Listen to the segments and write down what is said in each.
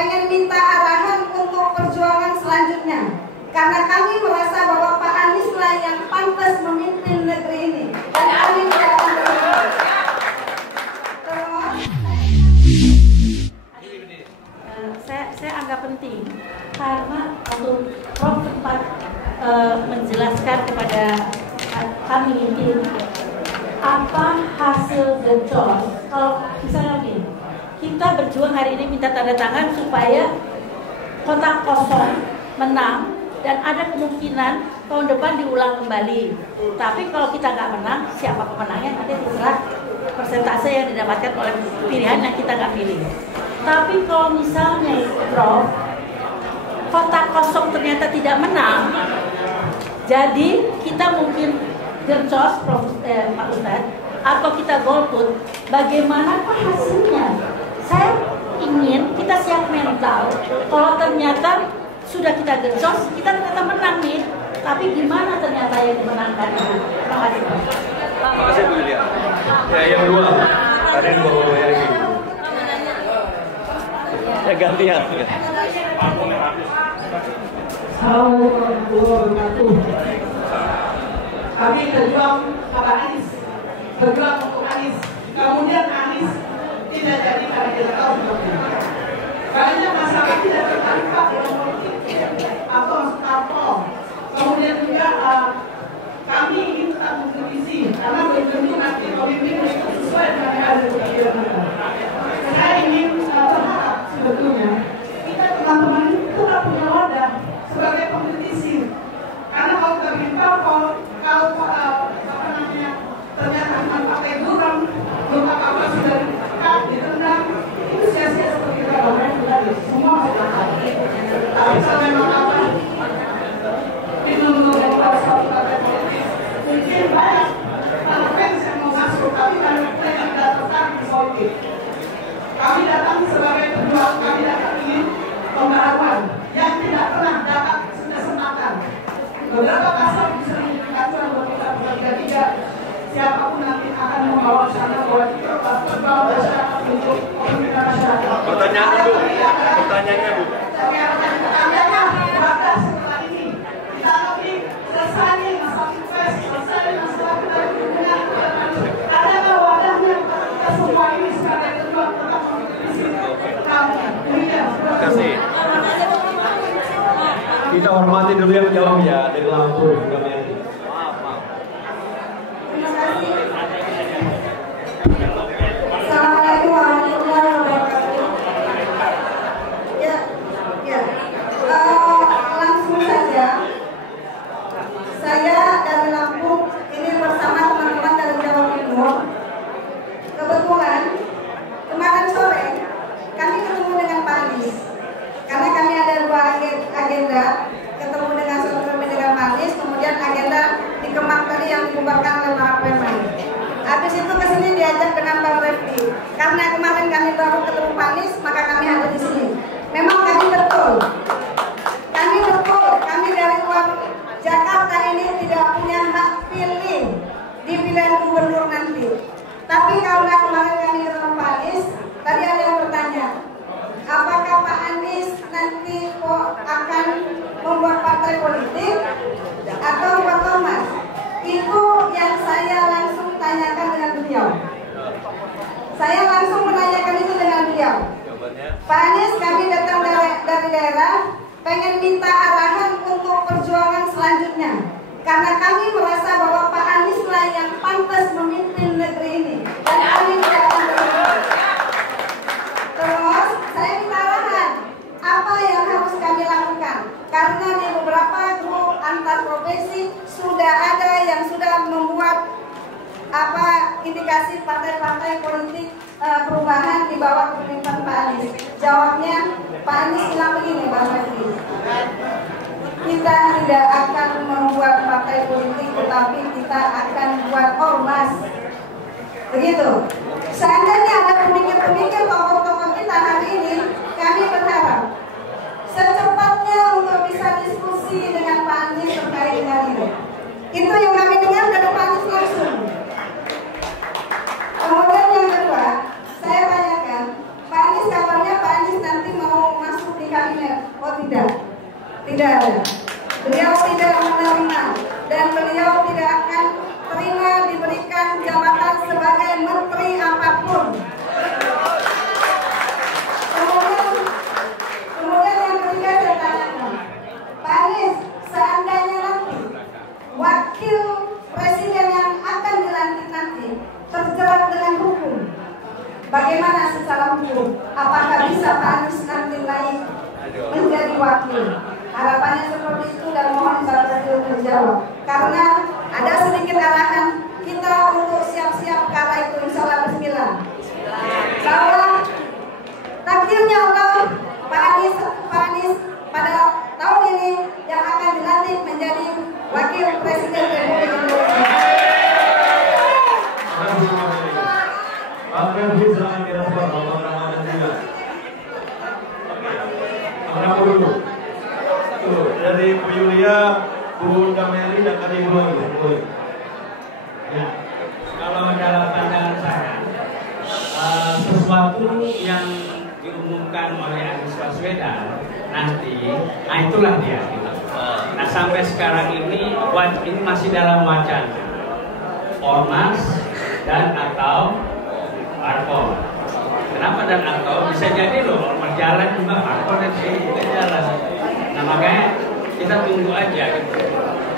pengen minta arahan untuk perjuangan selanjutnya. Karena kami merasa bahwa Pak Anies lah yang pantas memimpin negeri ini. Dan kami tidak akan berhenti. Saya anggap penting karena untuk Prof sempat menjelaskan kepada kami tim apa hasil gencos. Kalau misalnya gini, kita berjuang hari ini minta tanda tangan supaya kotak kosong menang dan ada kemungkinan tahun depan diulang kembali. Tapi kalau kita nggak menang, siapa pemenangnya nanti terserah persentase yang didapatkan oleh pilihan yang kita nggak pilih. Tapi kalau misalnya Prof, kotak kosong ternyata tidak menang, jadi kita mungkin gercos Pak Ustadz, atau kita golput, bagaimanakah hasilnya? Saya ingin kita siap mental. Kalau ternyata sudah kita gercos, kita ternyata menang nih, tapi gimana ternyata yang dimenangkan? Terima kasih. Terima kasih Bu Yulia. Ya, yang dua, ada yang bawa yang ini. Ya gantian. Assalamualaikum warahmatullahi wabarakatuh. Kami berjuang Pak Anies, berjuang untuk Anies. Kemudian Anies tidak jadi karena kita tahu sebabnya. Banyak masalah tidak tertangkap oleh politik atau parpol. Kemudian juga kami ingin tetap mengkritisi karena belum tentu nanti pemimpin itu sesuai dengan yang ada di pikiran kita. Saya ingin berharap sebetulnya kita teman-teman itu tetap punya wadah sebagai pengkritisi. Karena kalau kita bikin parpol, kalau ternyata cuma pakai buram, belum apa-apa sudah dikat, ditendang, itu sia-sia seperti kita orang tadi. Semua sudah tahu. Tapi kalau memang apa, ditunggu suatu partai politik, mungkin banyak fans yang mau masuk, tapi banyak yang tidak tertarik di politik. Kami datang sebagai pejuang, kami datang ingin pembaharuan yang tidak pernah dapat kesempatan. Beberapa pasal bisa diindikasikan bahwa kita bertiga-tiga, siapapun nanti akan membawa sana bahwa kita membawa masyarakat untuk pemimpinan masyarakat. Pertanyaannya Bu, pertanyaannya Bu. Pertanyaannya, apakah setelah ini kita lebih selesai masalah pilpres, selesai masalah kedaulatan, adakah wadahnya kita semua ini sebagai pejuang tetap mengkritisi kami? Terima kasih. Kita hormati dulu yang jawab ya dari Lampung. Assalamualaikum warahmatullahi wabarakatuh. Langsung saja. Saya dari Lampung ini bersama teman-teman dari Jawa Timur. Kebetulan kemarin sore kami ketemu dengan Pak Anies. Karena kami ada dua agenda, ketemu dengan Pak Anies, kemudian agenda di Kemang tadi yang dibubarkan oleh para preman. Habis itu kesini diajak dengan Bang Refdi. Karena kemarin kami baru ketemu Pak Anies, maka kami ada di sini. Memang kami betul, kami dari luar Jakarta ini tidak punya hak pilih di pilihan gubernur nanti. Tapi karena kemarin kami ketemu Pak Anies, tadi ada yang bertanya, apakah Pak Anies nanti akan membuat partai politik atau buat ormas? Itu yang saya langsung tanyakan dengan beliau. Saya langsung menanyakan itu dengan beliau. Pak Anies, kami datang dari daerah, pengen minta arahan untuk perjuangan selanjutnya. Karena kami merasa bahwa Pak Anies lah yang pantas memimpin negeri ini. Dan kami tidak akan berhenti. Terus, saya minta arahan, apa yang harus kami lakukan? Karena di beberapa grup antar profesi sudah ada yang sudah membuat indikasi partai-partai politik perubahan di bawah kepemimpinan Pak Anies. Jawabnya, Pak Anies bilang begini, Bang Refdi, kita tidak akan membuat partai politik, tetapi kita akan buat ormas. Begitu. Seandainya ada pemikir-pemikir tokoh-tokoh kita hari ini, kami berharap secepatnya untuk bisa diskusi dengan Pak Anies terkait dengan ini. Itu yang kami dengar dari Pak Anies langsung. Kemudian yang kedua, saya tanyakan, Pak Anies kabarnya Pak Anies nanti mau masuk bagaimana secara hukum? Apakah bisa Pak Anies nanti naik menjadi wakil? Harapannya seperti itu dan mohon Bapak menjawab. Karena ada sedikit arahan kita untuk siap-siap kala itu, insya Allah bismillah. Bahwa takdirnya Allah Pak Anies pada tahun ini yang akan dilantik menjadi wakil presiden Republik Indonesia. Dari Bu Yulia, Bu Dameli dan dari Bu Lagi. Ya, kalau dalam pandangan saya, sesuatu yang diumumkan oleh Anies Baswedan nanti, nah itulah dia. Nah sampai sekarang ini masih dalam wacana ormas dan atau parpol. Kenapa dan atau? Bisa jadi loh ormas jalan juga parpol dan juga jalan. Nah makanya kita tunggu aja gitu.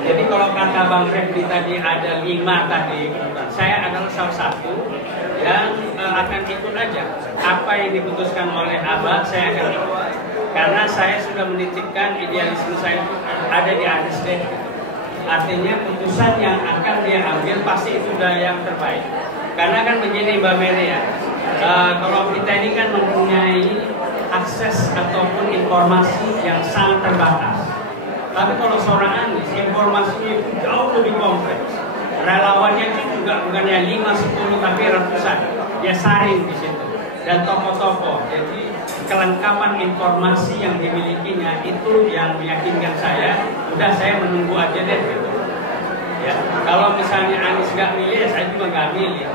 Jadi kalau kata Bang Refli tadi ada 5 tadi, saya adalah salah satu yang akan ikut aja. Apa yang diputuskan oleh Abah saya akan ikut. Karena saya sudah menitipkan idealisme saya itu ada di Anies deh. Artinya putusan yang akan dia ambil pasti itu sudah yang terbaik. Karena kan begini Mbak Mary ya, kalau kita ini kan mempunyai akses ataupun informasi yang sangat terbatas. Tapi kalau seorang Anies, informasinya itu jauh lebih kompleks. Relawannya itu juga bukannya 5, 10, tapi ratusan. Dia saring di situ. Dan tokoh-tokoh. Jadi kelengkapan informasi yang dimilikinya itu yang meyakinkan saya. Udah saya menunggu aja deh. Gitu. Ya. Kalau misalnya Anies nggak milih, ya saya juga nggak milih.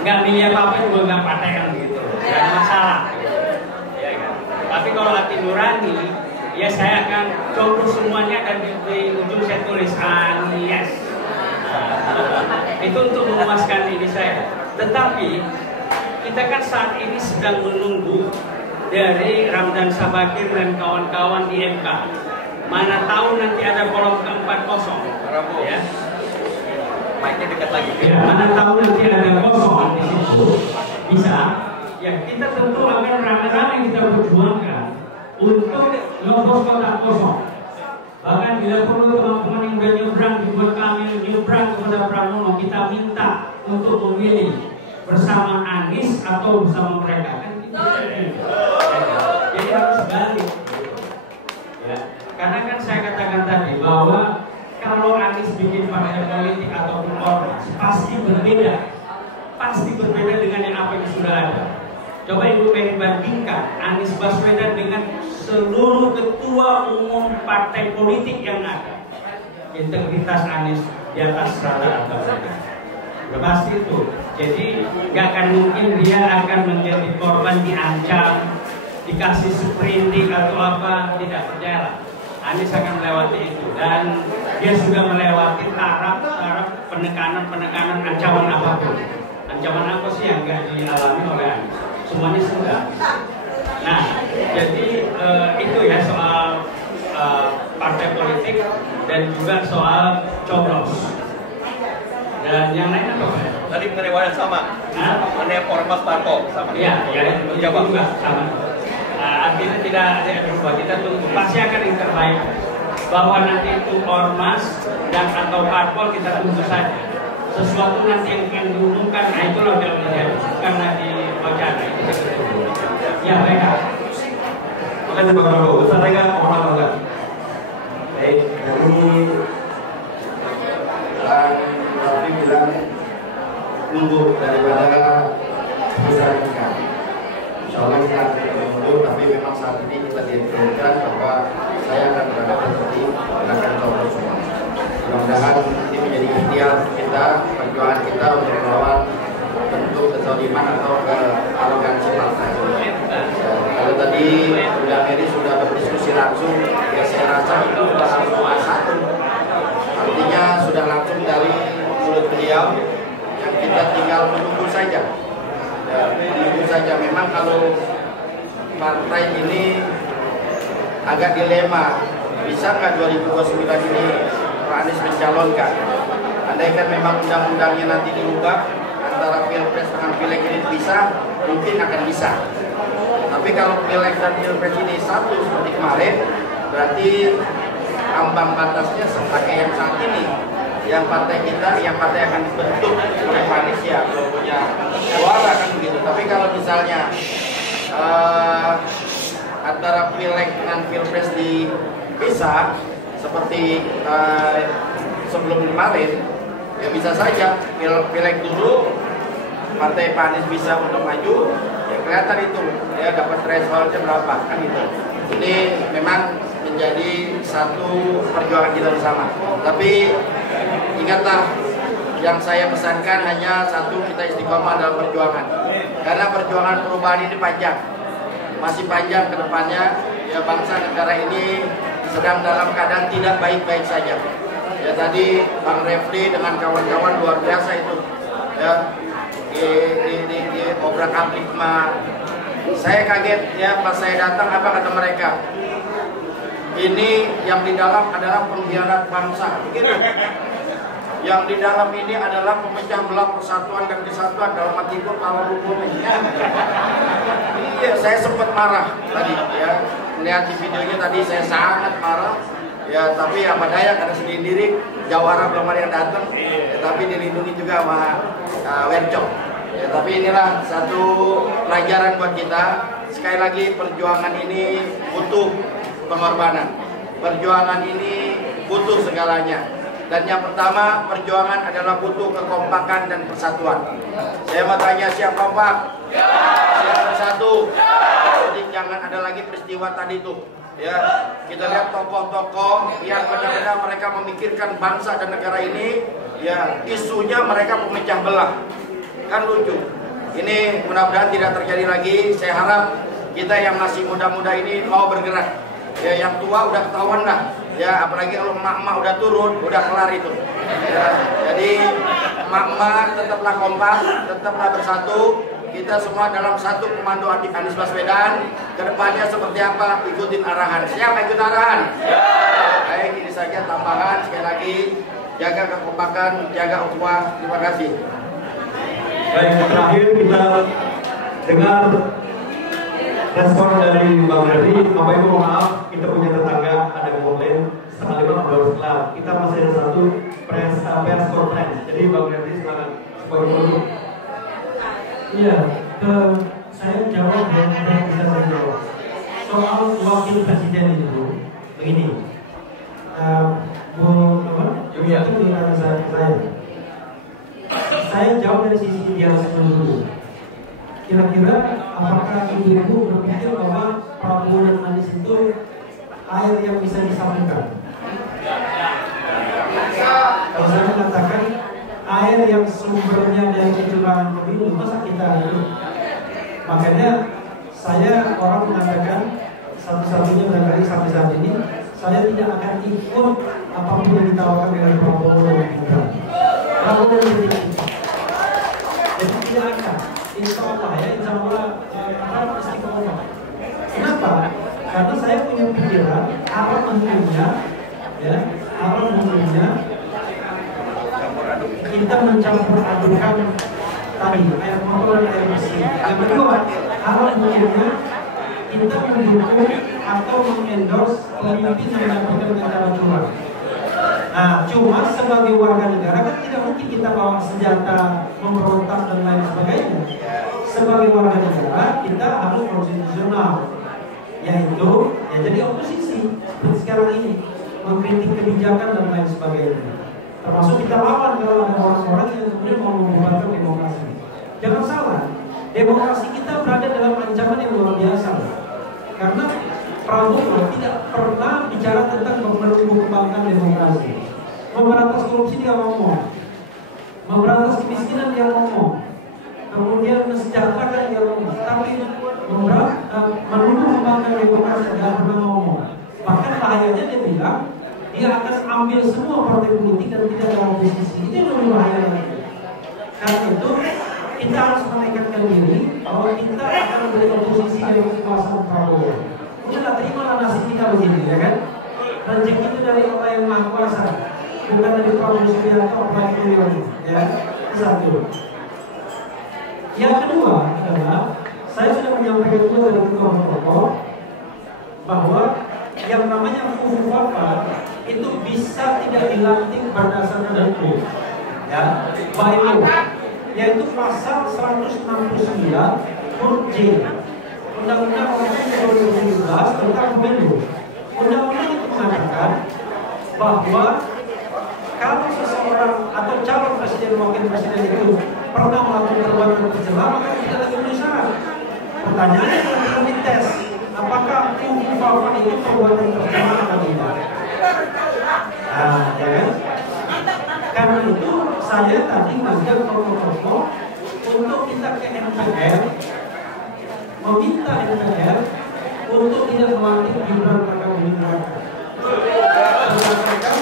Nggak milih apa-apa juga nggak patekan gitu. Nggak ada masalah. Ya, kan? Tapi kalau hati nurani, ya saya akan coba semuanya dan di ujung saya tulis Anies. Itu untuk memuaskan diri saya. Tetapi kita kan saat ini sedang menunggu dari Ramdan Sabakir dan kawan-kawan di MK. Mana tahu nanti ada kolom keempat kosong. Ya. Mic-nya dekat lagi. Ya, mana tahu nanti ada kosong di situ. Bisa. Ya kita tentu akan rame-rame kita perjuangkan untuk Lobos kota kosong. Bahkan bila perlu teman-teman yang sudah nyebrang dibuat kami nyebrang kepada Pramono, kita minta untuk memilih bersama Anies atau bersama mereka. Kan? Jadi harus balik. Ya. Karena kan saya katakan tadi bahwa kalau Anies bikin partai politik ataupun ormas pasti berbeda dengan yang apa yang sudah ada. Coba Ibu Mary bandingkan Anies Baswedan dengan seluruh ketua umum partai politik yang ada. Integritas Anies di atas rata-rata mereka. Sudah pasti itu. Jadi nggak akan mungkin dia akan menjadi korban diancam, dikasih sprinting atau apa, tidak percaya. Anies akan melewati itu dan dia sudah melewati taraf penekanan, ancaman apapun. Ancaman apa sih yang nggak dialami oleh Anies? Semuanya sudah. Nah, jadi itu ya soal partai politik dan juga soal coblos. Dan yang lain apa? Tadi mengenai wadah sama. Mengenai ormas parpol sama. Iya, ya, itu juga sama. Artinya tidak ada berubah. Kita tunggu. Pasti akan yang terbaik. Bahwa nanti itu ormas dan atau parpol kita tunggu saja. Sesuatu nanti yang diumumkan, nah itu loh yang terjadi karena di wacana itu kita tunggu. Ya, mereka. Makasih Pak Prabowo. Ustaz Rega, mohon maaf. Baik, dari Rafi bilang nunggu daripada besar kita. Insya Allah kita akan menunggu, tapi memang saat ini kita diingatkan bahwa saya akan berada seperti akan coba semua. Mudah-mudahan ini menjadi ikhtiar kita, perjuangan kita untuk melawan bentuk kezaliman atau kearogansi partai. Kalau tadi Bunda Mary sudah berdiskusi langsung, ya saya rasa itu langsung satu. Artinya sudah langsung dari mulut beliau, yang kita tinggal menunggu saja. Ya, menunggu saja. Memang kalau partai ini agak dilema, bisa nggak 2029 ini Pak Anies mencalonkan? Andaikan memang undang-undangnya nanti diubah, antara pilpres dengan pileg ini bisa, mungkin akan bisa. Tapi kalau pileg dan pilpres ini satu seperti kemarin, berarti ambang batasnya seperti yang saat ini. Yang partai kita, yang partai akan dibentuk oleh Anies ya, kalau punya suara kan begitu. Tapi kalau misalnya antara pileg dengan pilpres dipisah seperti sebelum kemarin, ya bisa saja pileg dulu partai Pak Anies bisa untuk maju, ya kelihatan itu ya dapat thresholdnya berapa kan itu. Ini memang menjadi satu perjuangan kita bersama. Tapi ingatlah, yang saya pesankan hanya satu, kita istiqomah dalam perjuangan. Karena perjuangan perubahan ini panjang, masih panjang ke depannya. Ya, bangsa negara ini sedang dalam keadaan tidak baik-baik saja. Ya, tadi Bang Refli dengan kawan-kawan luar biasa itu. Ya, di obrak abrik saya kaget ya pas saya datang, apa kata mereka? Ini yang di dalam adalah pengkhianat bangsa, gitu. Yang di dalam ini adalah pemecah belah persatuan dan kesatuan dalam arti kalau hukumnya. Iya, saya sempat marah tadi ya, melihat di videonya tadi saya sangat marah. Ya, tapi apa daya, karena sendiri jawara belum ada yang datang, ya, tapi dilindungi juga sama Wencok. Ya, tapi inilah satu pelajaran buat kita. Sekali lagi, perjuangan ini butuh pengorbanan. Perjuangan ini butuh segalanya. Dan yang pertama, perjuangan adalah butuh kekompakan dan persatuan. Saya mau tanya, siap kompak? Ya. Siap bersatu? Ya. Jadi jangan ada lagi peristiwa tadi tuh. Ya, kita lihat tokoh-tokoh yang benar-benar mereka memikirkan bangsa dan negara ini, ya isunya mereka pemecah belah. Kan lucu. Ini mudah-mudahan tidak terjadi lagi. Saya harap kita yang masih muda-muda ini mau bergerak. Ya, yang tua udah ketahuan lah. Ya, apalagi kalau emak-emak udah turun, udah kelar itu. Ya, jadi emak-emak tetaplah kompak, tetaplah bersatu. Kita semua dalam satu komando Anies Baswedan. Kedepannya seperti apa? Ikutin arahan. Siapa ikut arahan? Ya. Baik, ini saja tambahan. Sekali lagi, jaga kekompakan, jaga ukhuwah. Terima kasih. Baik, terakhir kita dengar respon dari Bang Refli. Bapak Ibu maaf, kita punya tetangga ada komplain 4:30 baru kelar. Kita masih ada satu pers conference. Jadi Bang Refli silakan. Iya, saya jawab dan bisa saya jawab. Soal wakil presiden itu begini. Itu dengan saya jawab dari sisi idealisme dulu. Kira-kira apakah ibu berpikir bahwa Prabowo dan Anies itu air yang bisa disambungkan? Kalau saya mengatakan air yang sumbernya dari kecurangan pemilu, masa kita hidup? Makanya saya orang mengatakan satu-satunya barangkali sampai saat ini saya tidak akan ikut apapun yang ditawarkan oleh Prabowo dan Gibran. Prabowo dan Gibran. Jadi tidak akan. Insya Allah istiqomah. Kenapa? Karena saya punya pikiran apa menurutnya, ya, apa menurutnya kita mencampur adukan tadi air kotor dan air bersih. Yang kedua, apa menurutnya kita mendukung atau mengendorse pemimpin yang melakukan cara curang. Nah, cuma sebagai warga negara kan tidak mungkin kita bawa senjata memberontak dan lain sebagainya. Sebagai warga negara kita harus konstitusional, yaitu ya jadi oposisi seperti sekarang ini, mengkritik kebijakan dan lain sebagainya. Termasuk kita lawan kalau ada orang-orang yang kemudian mau membubarkan demokrasi. Jangan salah, demokrasi kita berada dalam ancaman yang luar biasa. Karena Prabowo tidak pernah bicara tentang mengembangkan demokrasi. Memberantas korupsi dia ngomong, memberantas kemiskinan dia ngomong, kemudian mensejahterakan dia ngomong, tapi menuduh mengembangkan demokrasi dia pernah ngomong. Bahkan bahayanya dia bilang dia akan ambil semua partai politik dan tidak ada oposisi. Itu yang lebih bahaya lagi. Karena itu kita harus menaikankan diri bahwa kita akan menjadi oposisi dari kekuasaan Prabowo. Udahlah, terimalah nasib kita begini, ya kan? Rezeki itu dari Allah yang Maha Kuasa, bukan dari Prabowo Subianto atau Pak Yudhoyono, ya. Satu. Yang kedua adalah saya sudah menyampaikan juga dalam ketua protokol bahwa yang namanya FUFAPA itu bisa tidak dilantik berdasarkan hukum, ya, by law, yaitu pasal 169 huruf J Undang-Undang Nomor 2017 tentang Pemilu. Undang-undang itu mengatakan bahwa kalau seseorang atau calon presiden wakil presiden itu pernah melakukan perbuatan tercela, maka tidak lagi memenuhi syarat. Pertanyaannya adalah kita dites apakah FUFAPA itu perbuatan tercela atau tidak. Nah, ya kan? Karena itu saya tadi ngajak protokol untuk kita ke MPR, meminta MPR untuk tidak melantik Gibran Rakabuming Raka berdasarkan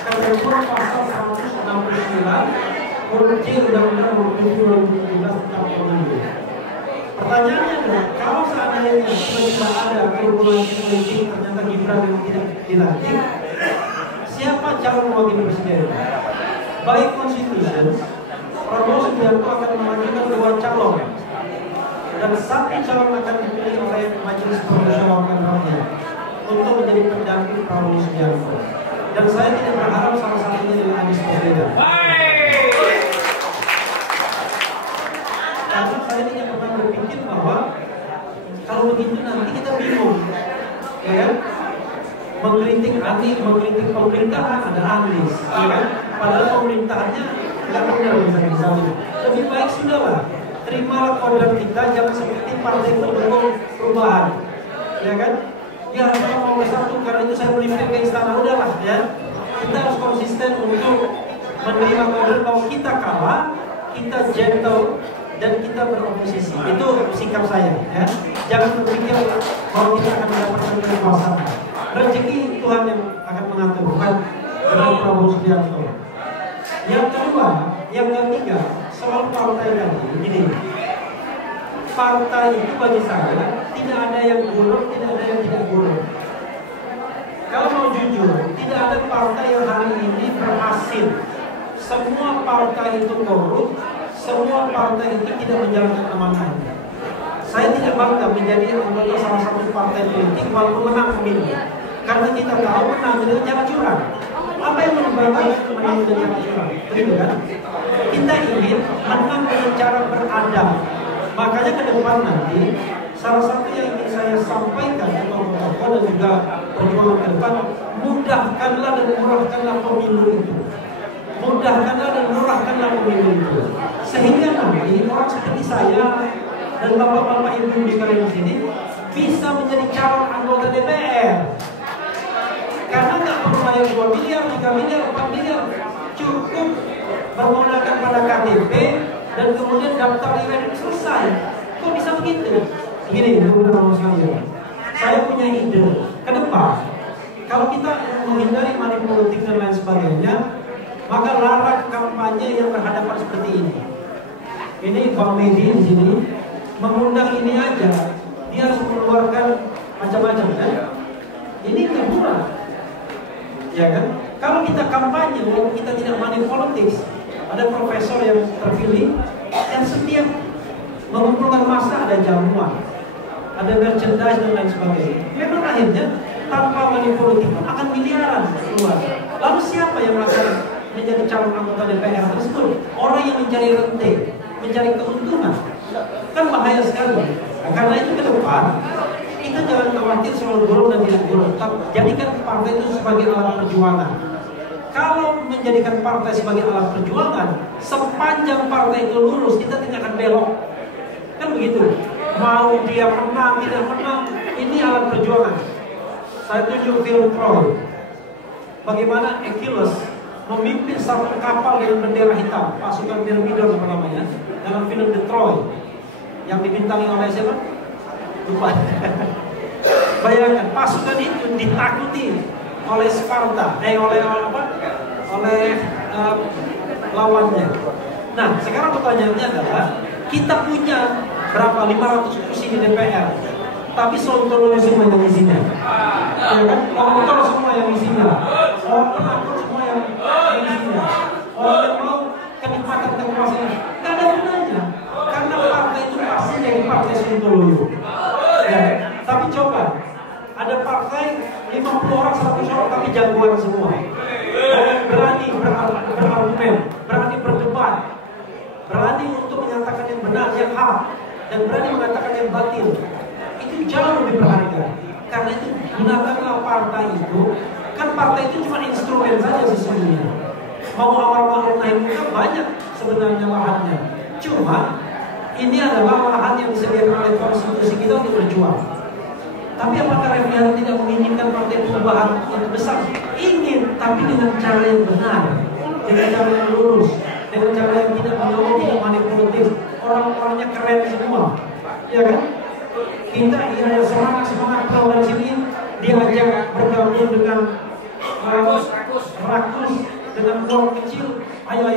ketentuan pasal 169 huruf J Undang-Undang Nomor 2017 tentang Pemilu. Pertanyaannya adalah, kalau seandainya tidak ada kalkulasi politik ternyata Gibran yang tidak dilantik, siapa calon wakil presiden? Baik konstitusi, Prabowo Subianto akan mengajukan 2 calon dan 1 calon akan dipilih oleh Majelis Permusyawaratan Rakyat untuk menjadi pendamping Prabowo Subianto. Dan saya tidak berharap salah satunya dengan Anies Baswedan. Karena saya tidak pernah berpikir bahwa kalau begitu nanti kita bingung, ya kan? Mengkritik Anies, mengkritik pemerintahan ada Anies, ya kan? Padahal pemerintahannya tidak benar misalnya. Lebih baik sudahlah, terimalah kodrat kita, jangan seperti partai pendukung perubahan, ya kan? Ya kita mau bersatu karena itu saya melimpir ke istana, udahlah ya. Kita harus konsisten untuk menerima kodrat bahwa kita kalah, kita gentle dan kita beroposisi. Itu sikap saya, ya. Jangan berpikir bahwa kita akan mendapatkan kekuasaan. Rezeki Tuhan yang akan mengatur, bukan dengan Prabowo Subianto. Yang kedua, yang ketiga, soal partai tadi, ini partai itu bagi saya tidak ada yang buruk, tidak ada yang tidak buruk. Kalau mau jujur, tidak ada partai yang hari ini berhasil. Semua partai itu korup, semua partai itu tidak menjalankan amanahnya. Saya tidak bangga menjadi anggota salah satu partai politik walaupun menang pemilu. Karena kita tahu menang dengan cara curang. Apa yang menyebabkan menang dengan cara curang? Begitu kan? Kita ingin menang dengan cara beradab. Makanya ke depan nanti salah satu yang ingin saya sampaikan ke tokoh-tokoh dan juga perjuangan ke depan, mudahkanlah dan murahkanlah pemilu itu. Mudahkanlah dan murahkanlah pemilu itu. Sehingga nanti orang seperti saya dan bapak-bapak ibu di kalian sini bisa menjadi calon anggota DPR. Karena nggak perlu bayar 2 miliar, 3 miliar, 4 miliar, cukup bermodalkan pada KTP dan kemudian daftar event selesai. Kok bisa begitu? Gini, teman-teman sekalian, saya punya ide ke depan. Kalau kita menghindari money politik dan lain sebagainya, maka larang kampanye yang berhadapan seperti ini. Ini Bang Medi di sini mengundang ini aja, dia harus mengeluarkan macam-macam kan? Ini nggak murah, ya kan? Kalau kita kampanye, walaupun kita tidak money politics, ada profesor yang terpilih yang setiap mengumpulkan massa ada jamuan, ada merchandise dan lain sebagainya. Memang akhirnya tanpa money politik akan miliaran keluar. Lalu siapa yang akan menjadi calon anggota DPR tersebut? Orang yang mencari rente, mencari keuntungan. Kan bahaya sekali. Nah, karena itu ke depan kita jangan khawatir soal golong dan tidak golong. Jadikan partai itu sebagai alat perjuangan. Kalau menjadikan partai sebagai alat perjuangan, sepanjang partai itu lurus, kita tidak akan belok. Kan begitu. Mau dia menang, tidak menang, ini alat perjuangan. Saya tunjuk film Troy. Bagaimana Achilles memimpin satu kapal dengan bendera hitam, pasukan Myrmidon apa namanya, dalam film The Troy yang dibintangi oleh siapa? Lupa. Bayangkan pasukan itu ditakuti oleh Sparta, oleh apa? Oleh lawannya. Nah, sekarang pertanyaannya adalah kita punya berapa? 500 kursi di DPR, tapi sontoloyo semua yang isinya, ya kan? Koruptor semua yang isinya, orang penakut semua yang isinya, orang yang mau kenikmatan kekuasaan, nggak ada gunanya. Karena 50 orang, 100 orang, tapi jagoan semua. Berani berargumen, berani berdebat, berani untuk menyatakan yang benar, yang hak, dan berani mengatakan yang batil. Itu jauh lebih berharga. Karena itu gunakanlah partai itu. Kan partai itu cuma instrumen saja sesungguhnya. Mau amar ma'ruf nahi munkar banyak sebenarnya lahannya. Cuma ini adalah lahan yang disediakan oleh konstitusi kita untuk berjuang. Tapi apakah Reflihan tidak menginginkan partai perubahan yang besar? Ingin, tapi dengan cara yang benar, dengan cara yang lurus, dengan cara yang tidak menolong, tidak manipulatif. Orang-orangnya keren semua, ya kan? Kita ya semangat pro dan sini diajak bergabung dengan rakus dengan uang kecil. Ayo.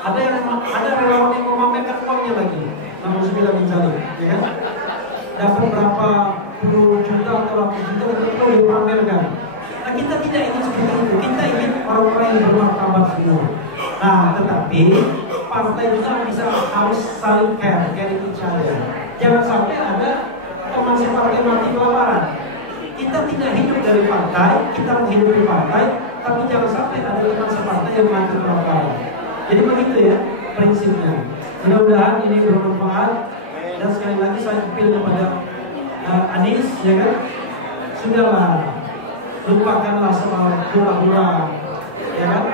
Ada relawan yang memamerkan uangnya lagi. Namun 9 misalnya, ya kan? Dapat berapa puluh juta atau ratus juta itu dipamerkan. Nah, kita tidak ingin seperti itu. Kita ingin orang-orang yang bermartabat semua. Nah, tetapi partai juga bisa harus saling caring each other. Jangan sampai ada teman separtai mati kelaparan. Kita tidak hidup dari partai, kita menghidupi partai, tapi jangan sampai ada teman separtai yang mati kelaparan. Jadi begitu ya prinsipnya. Mudah-mudahan ini bermanfaat. Dan sekali lagi saya appeal kepada Anies, ya kan? Sudahlah, lupakanlah soal hura-hura, ya kan?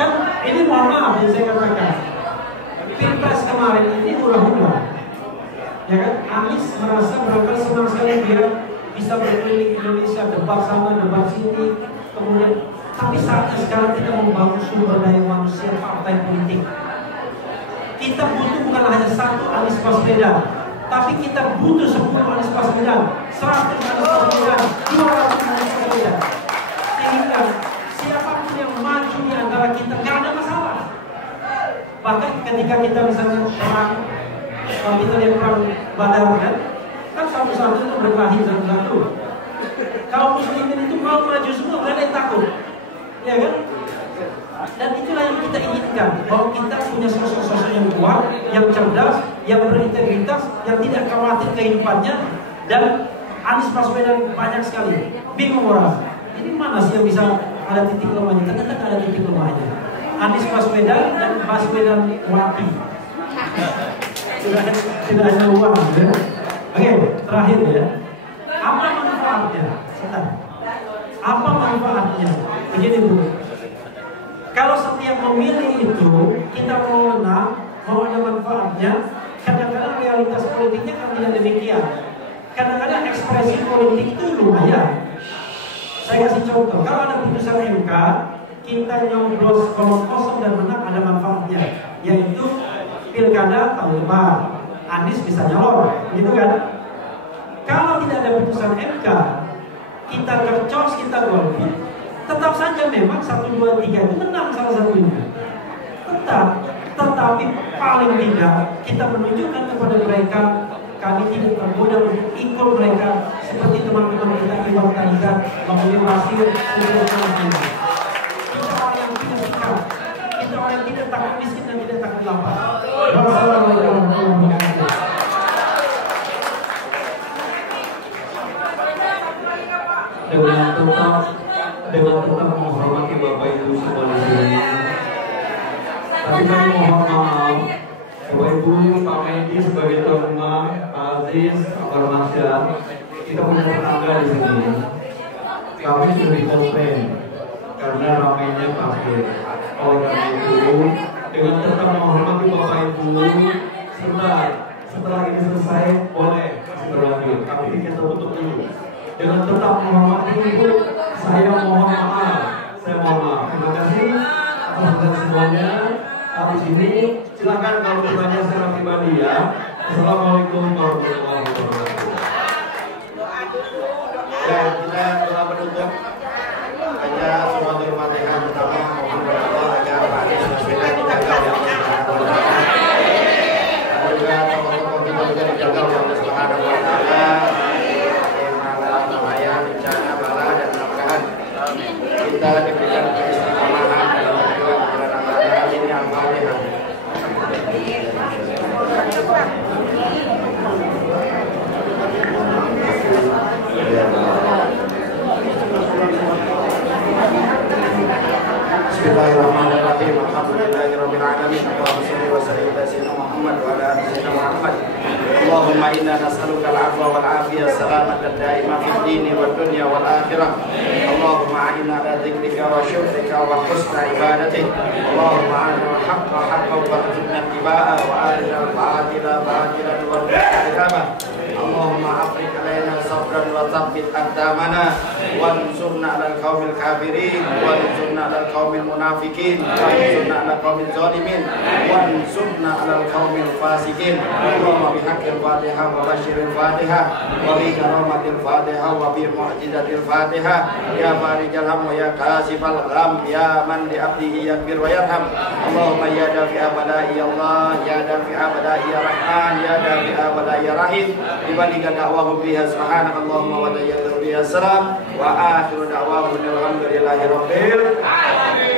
Kan ini mohon maaf yang saya katakan. Pilpres kemarin ini hura-hura, ya kan? Anies merasa barangkali senang sekali dia bisa berkeliling Indonesia, debat sana, debat sini, kemudian. Tapi saatnya sekarang kita membangun sumber daya manusia partai politik. Kita butuh bukan hanya satu Anies Baswedan, tapi kita butuh 10 Anies Baswedan, 100 Anies Baswedan, 200 Anies Baswedan. Sehingga siapapun yang maju di antara kita gak ada masalah. Bahkan ketika kita misalnya perang, kalau kita lihat perang Badar kan satu-satu itu berkelahi satu-satu. Kalau muslimin itu mau maju semua, gak ada yang takut, ya kan? Dan itulah yang kita inginkan, bahwa kita punya sosok-sosok yang kuat, yang cerdas, yang berintegritas, yang tidak khawatir kehidupannya. Dan Anies Baswedan banyak sekali. Bingung orang, ini mana sih yang bisa ada titik lemahnya? Ternyata ada titik lemahnya. Anies Baswedan dan Baswedan Wati. Tidak hanya uang, ya. Oke, terakhir ya. Apa manfaatnya? Apa manfaatnya? Begini Bu. Kalau setiap memilih itu kita mau menang, mau ada manfaatnya, kadang-kadang realitas politiknya kan tidak demikian. Kadang-kadang ekspresi politik itu lumayan. Saya kasih contoh, kalau ada putusan MK, kita nyoblos kolom kosong dan menang ada manfaatnya, yaitu pilkada tahun depan, Anies bisa nyalon, gitu kan? Kalau tidak ada putusan MK, kita kercos, kita golput, tetap saja memang 1, 2, 3 itu menang salah satunya. Tetapi paling tidak kita menunjukkan kepada mereka kami tidak tergoda untuk ikut mereka seperti teman-teman kita Iwan Tariza, Bang Basir, kita orang yang punya sikap, kita orang yang tidak takut miskin dan tidak takut lapar. Wassalamualaikum warahmatullahi wabarakatuh. Dengan tetap menghormati Bapak Ibu semua di sini. Tapi kami mohon maaf, Bapak Ibu, Pak Medi sebagai tuan rumah, Pak Aziz, Pak Marsyad, kita punya tetangga di sini. Kami sudah komplain karena ramainya parkir. Oleh karena itu, dengan tetap menghormati Bapak Ibu, setelah ini selesai boleh masih berlanjut. Tapi kita tutup dulu. Dengan tetap menghormati Ibu, saya mohon maaf. Terima kasih atas semuanya. Habis ini silakan kalau bertanya secara pribadi ya. Assalamualaikum warahmatullahi wabarakatuh. Ya, kita doa penutup. Baca suratul Fatihah pertama, mohon berdoa agar Pak Anies Baswedan dijaga oleh Allah Subhanahu wa taala. Dan juga tokoh-tokoh kita juga dijaga oleh Allah Subhanahu wa taala. Bencana, bala, dan mudah-mudahan kita diberikan keistiqomahan dalam berjuang kepada Allah. Ini Al-Fatihah. Muhammad wa ala ali sayyidina Muhammad. Allahumma inna nas'aluka al-'afwa wal 'afiyah salamatan daimah fid dini wad dunya wal akhirah. Allahumma a'inna ala dzikrika wa syukrika wa husni ibadatik. Allahumma arina al-haqqa haqqan warzuqna ittiba'ah wa arina al-batila batilan warzuqna. Allahumma afriq alaina sabran wa tsabbit aqdamana wansurna 'alal qaumil kafirin wansurna 'alal qaumil munafiqin wansurna 'alal qaumil zalimin wansurna 'alal qaumil fasiqin. Allahumma bihaqqil Fatihah wa basyiril Fatihah wa bi karamatil Fatihah wa bi mu'jizatil Fatihah ya farijal ham wa ya kasifal gham ya man li abdihi yakbir wa yarham. Allahumma ya dafi'a bala'i Allah ya dafi'a bala'i ya Rahman ya dafi'a bala'i ya Rahim. Dibandingkan dakwahum biha subhanakallahumma wa tayyatu biha salam wa akhiru da'wahum alhamdulillahi rabbil alamin.